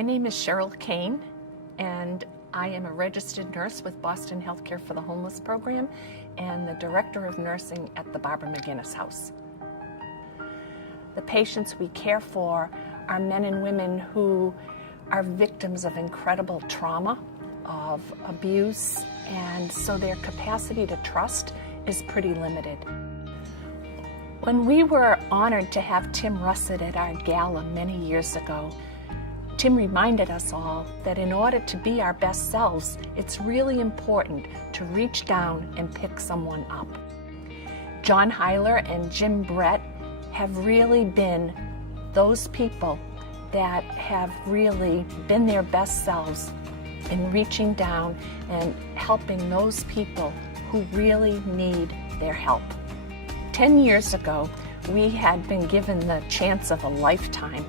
My name is Cheryl Kane, and I am a registered nurse with Boston Healthcare for the Homeless program and the Director of Nursing at the Barbara McGinnis House. The patients we care for are men and women who are victims of incredible trauma, of abuse, and so their capacity to trust is pretty limited. When we were honored to have Tim Russert at our gala many years ago, Tim reminded us all that in order to be our best selves, it's really important to reach down and pick someone up. John Heiler and Jim Brett have really been those people that have really been their best selves in reaching down and helping those people who really need their help. 10 years ago, we had been given the chance of a lifetime.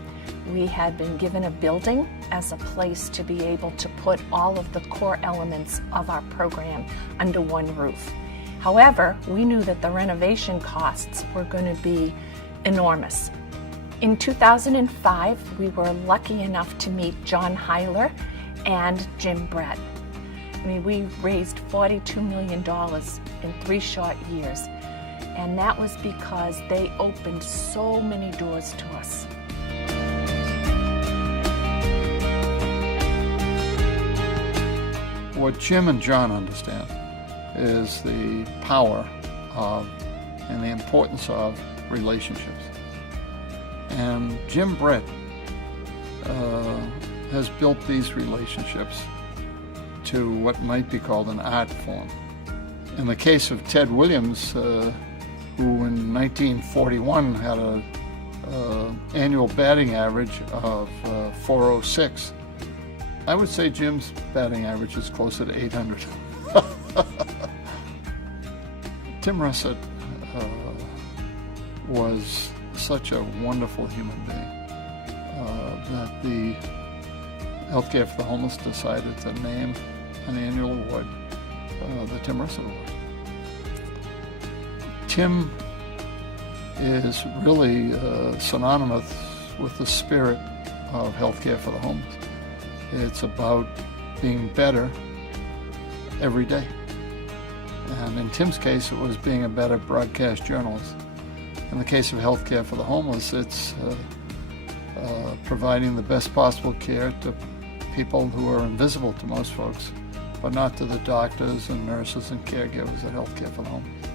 We had been given a building as a place to be able to put all of the core elements of our program under one roof. However, we knew that the renovation costs were going to be enormous. In 2005, we were lucky enough to meet John Heiler and Jim Brett. We raised $42 million in 3 short years, and that was because they opened so many doors to us. What Jim and John understand is the power of and the importance of relationships. And Jim Brett has built these relationships to what might be called an art form. In the case of Ted Williams, who in 1941 had an annual batting average of .406, I would say Jim's batting average is closer to 800. Tim Russert was such a wonderful human being that the Healthcare for the Homeless decided to name an annual award, the Tim Russert Award. Tim is really synonymous with the spirit of Healthcare for the Homeless. It's about being better every day. And in Tim's case, it was being a better broadcast journalist. In the case of Healthcare for the Homeless, it's providing the best possible care to people who are invisible to most folks, but not to the doctors and nurses and caregivers at Healthcare for the Homeless.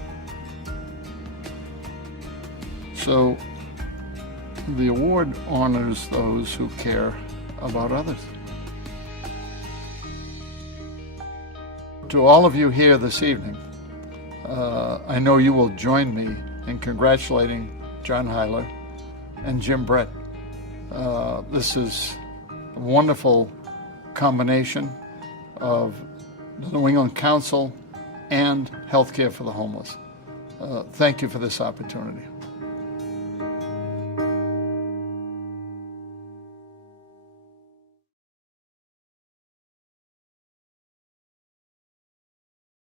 So the award honors those who care about others. To all of you here this evening, I know you will join me in congratulating John Heiler and Jim Brett. This is a wonderful combination of the New England Council and Healthcare for the Homeless. Thank you for this opportunity.